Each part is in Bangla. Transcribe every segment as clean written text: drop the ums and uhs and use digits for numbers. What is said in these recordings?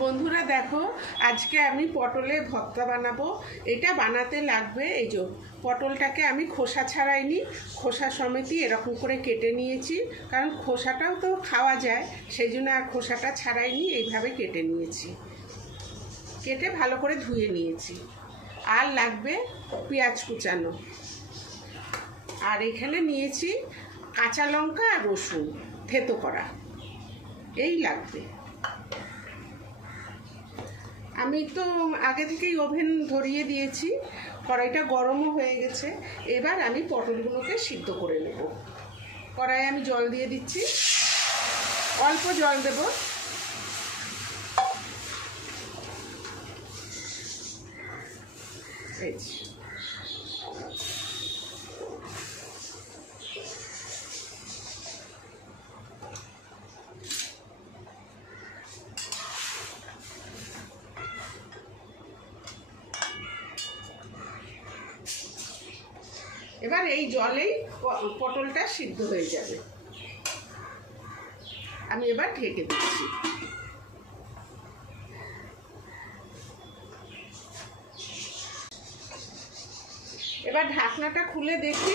বন্ধুরা দেখো, আজকে আমি পটলের ভর্তা বানাবো। এটা বানাতে লাগবে এই যে পটলটাকে আমি খোসা ছাড়াইনি, খোসা সমেতই এরকম করে কেটে নিয়েছি, কারণ খোসাটাও তো খাওয়া যায়, সেই জন্য আর খোসাটা ছাড়াইনি, এইভাবে কেটে নিয়েছি। কেটে ভালো করে ধুয়ে নিয়েছি। আর লাগবে পেঁয়াজ কুচানো, আর এখানে নিয়েছি কাঁচা লঙ্কা আর রসুন থেতো করা, এই লাগবে। আমি তো আগে থেকেই ওভেন ধরিয়ে দিয়েছি, কড়াইটা গরমও হয়ে গেছে। এবার আমি পটলগুলোকে সিদ্ধ করে নেব। কড়াইয়ে আমি জল দিয়ে দিচ্ছি, অল্প জল দেব। এই এবার এই জলেই পটলটা সিদ্ধ হয়ে যাবে। আমি এবার ঢেকে দিচ্ছি। এবার ঢাকনাটা খুলে দেখি।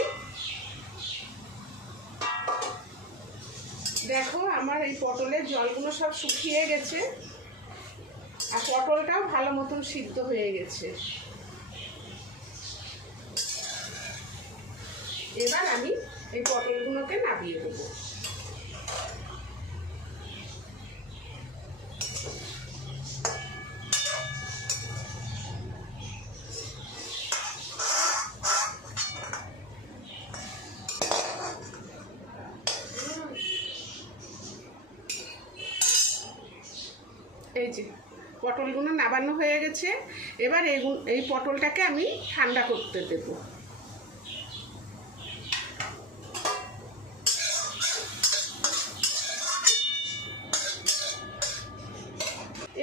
দেখো, আমার এই পটলের জলগুলো সব শুকিয়ে গেছে, আর পটলটাও ভালো মতন সিদ্ধ হয়ে গেছে। এবার আমি এই পটলগুলোকে নামিয়ে দেবো। এই যে পটলগুলো নামানো হয়ে গেছে। এবার এই পটলটাকে আমি ঠান্ডা করতে দেবো।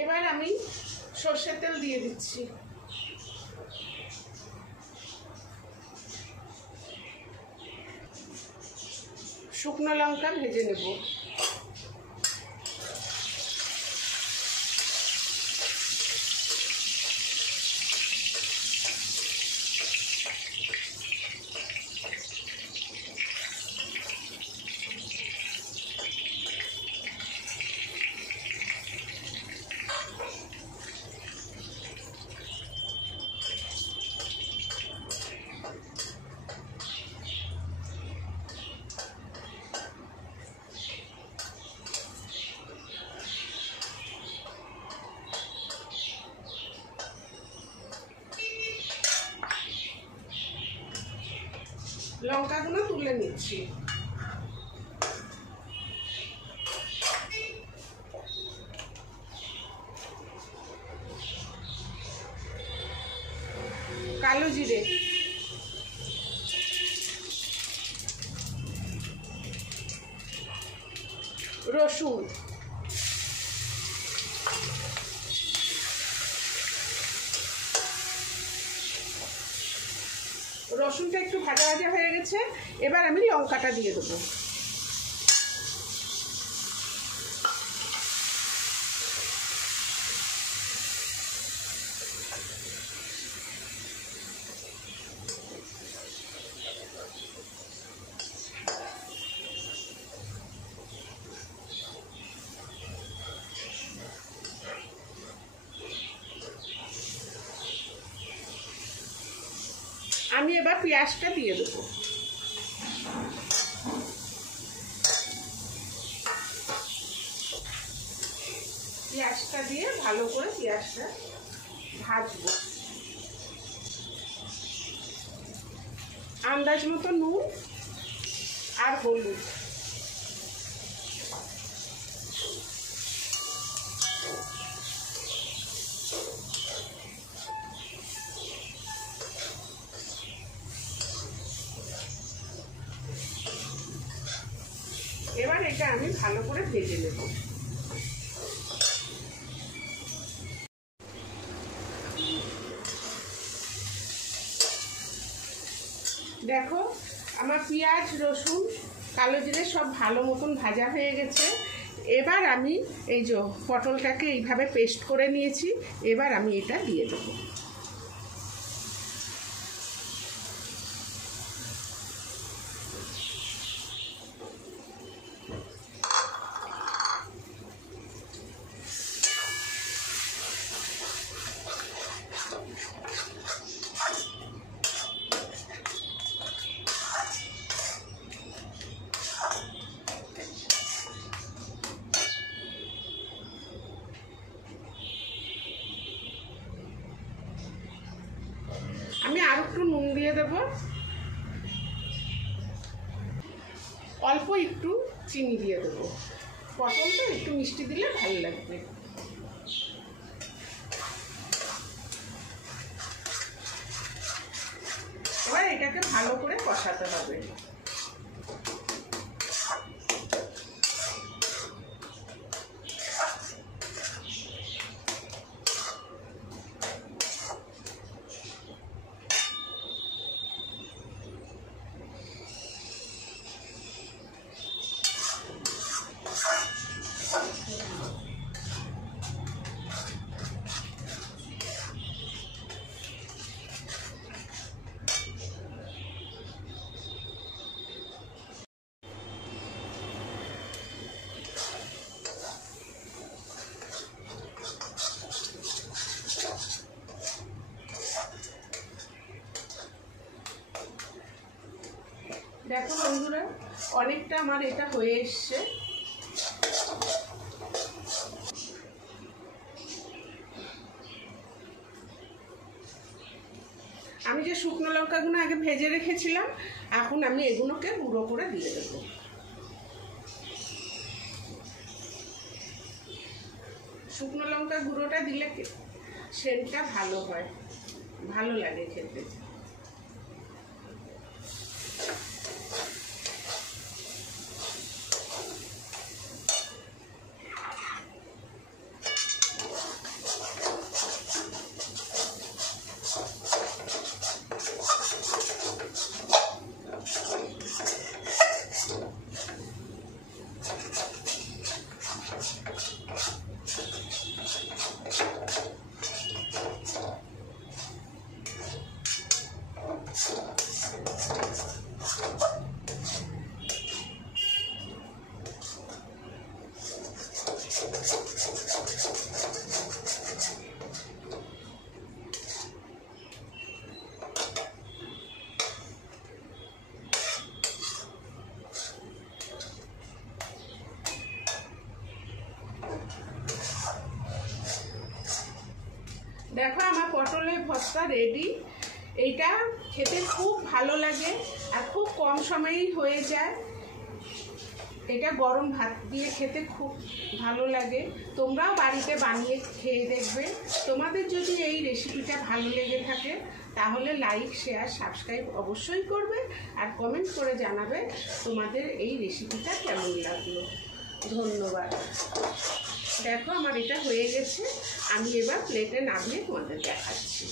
এবার আমি সর্ষের তেল দিয়ে দিচ্ছি। শুকনো লঙ্কা ভেজে নেব। লঙ্কাগুলো তুলে নিচ্ছি। কালো জিরে, রসুন, রসুনটা একটু ভাজা ভাজা হয়ে গেছে। এবার আমি লঙ্কাটা দিয়ে দেবো। আমি এবার পেঁয়াজটা দিয়ে দেবো। পেঁয়াজটা দিয়ে ভালো করে পেঁয়াজটা ভাজবো। আন্দাজ মতো নুন আর হলুদ। এবার এটা আমি ভালো করে ভেজে নেব। দেখো, আমার পেঁয়াজ, রসুন, কালো জিরে সব ভালো মতন ভাজা হয়ে গেছে। এবার আমি এই যে পটলটাকে এইভাবে পেস্ট করে নিয়েছি, এবার আমি এটা দিয়ে দেবো। আমি আর একটু নুন দিয়ে দেব, অল্প একটু চিনি দিয়ে দেবো। পটলটা একটু মিষ্টি দিলে ভালো লাগবে। এবার এটাকে ভালো করে কষাতে হবে। দেখো বন্ধুরা, অনেকটা আমার এটা হয়ে এসছে। আমি যে শুকনো লঙ্কাগুলো আগে ভেজে রেখেছিলাম, এখন আমি এগুলোকে গুঁড়ো করে দিয়ে দেবো। শুকনো লঙ্কা গুঁড়োটা দিলে সেন্টটা ভালো হয়, ভালো লাগে খেতে। দেখো আমার পটলের ভর্তা রেডি। এইটা খেতে খুব ভালো লাগে আর খুব কম সময়েই হয়ে যায়। এটা গরম ভাত দিয়ে খেতে খুব ভালো লাগে। তোমরাও বাড়িতে বানিয়ে খেয়ে দেখবে। তোমাদের যদি এই রেসিপিটা ভালো লেগে থাকে তাহলে লাইক, শেয়ার, সাবস্ক্রাইব অবশ্যই করবে আর কমেন্ট করে জানাবে তোমাদের এই রেসিপিটা কেমন লাগলো। ধন্যবাদ। দেখো আমার এটা হয়ে গেছে, আমি এবার প্লেটে নামিয়ে তোমাদের দেখাচ্ছি।